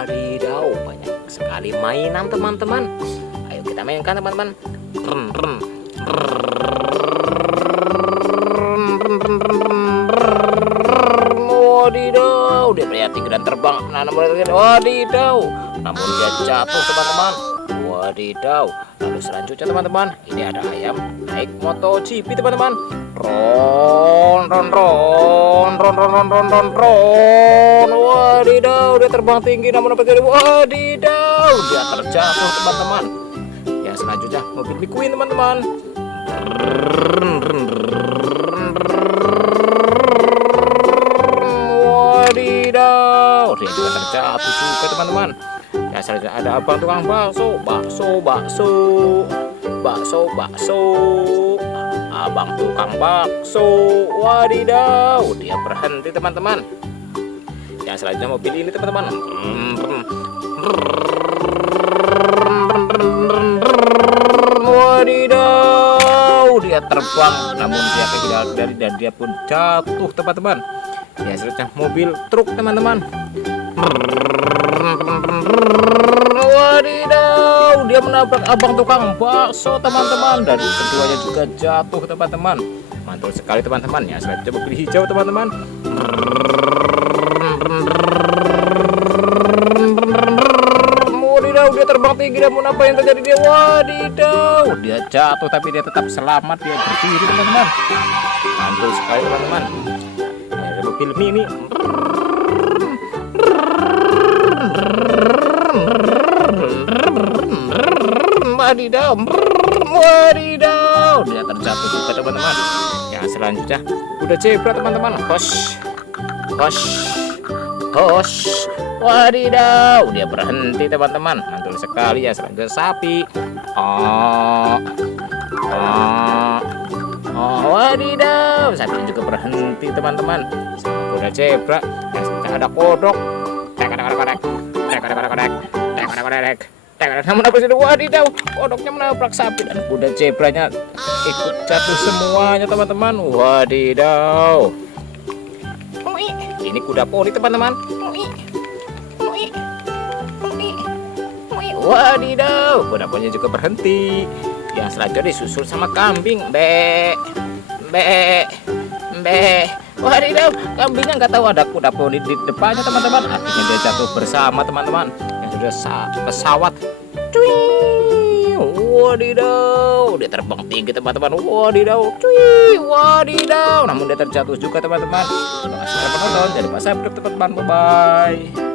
Wadidaw, banyak sekali mainan teman-teman. Ayo kita mainkan teman-teman. Ren, ren, wadidaw, dia melihat tinggi dan terbang. Wadidaw, namun dia jatuh teman-teman. Wadidaw. Lalu selanjutnya teman-teman, ini ada ayam naik MotoGP teman-teman. Ron, ron, ron, ron, ron, ron, ron, ron, ron. Wadidaw, dia terbang tinggi namun apa terjadi? Wadidaw, dia terjatuh teman-teman. Yang selanjutnya mobil McQueen teman-teman. Wadidaw, dia juga terjatuh juga teman-teman. Ya selanjutnya ada abang tukang bakso, abang tukang bakso. Wadidaw, dia berhenti teman-teman. Yang selanjutnya mobil ini teman-teman. Wadidaw, dia terbang namun dia kehilangan dari dan dia pun jatuh teman-teman. Ya selanjutnya mobil truk teman-teman. Wadidaw, dia menabrak abang tukang bakso teman-teman dan keduanya juga jatuh teman-teman. Mantul sekali teman-teman. Ya selanjutnya mobil hijau teman-teman. Wadidaw, dia terbang tinggi namun apa yang terjadi dia? Wadidaw, dia jatuh tapi dia tetap selamat, dia berdiri teman-teman. Mantul sekali teman-teman. Ada mobil mini. Wadidaw, wadidaw, dia terjatuh juga teman-teman. Yang selanjutnya kuda zebra teman-teman. Hosh, hosh, hosh. Wadidaw, dia berhenti teman-teman. Mantul sekali. Ya selanjutnya sapi. Oh, wadidaw, sapi juga berhenti teman-teman. Sama kuda zebra. Yang selanjutnya ada kodok. Namun apa sih? Wadidaw, kodoknya menabrak sapi dan kuda zebranya ikut jatuh semuanya teman-teman. Wadidaw, ini kuda poni teman-teman. Wadidaw, kuda poninya juga berhenti. Yang selanjutnya disusul sama kambing. Be. Wadidaw, kambingnya nggak tahu ada kuda poni di depannya teman-teman. Akhirnya dia jatuh bersama teman-teman. Yang sudah pesawat. Cuy, wadidaw, dia terbang tinggi teman-teman. Wadidaw, cuy, wadidaw. Namun dia terjatuh juga teman-teman. Terima kasih telah menonton. Jangan lupa subscribe teman-teman. Bye bye.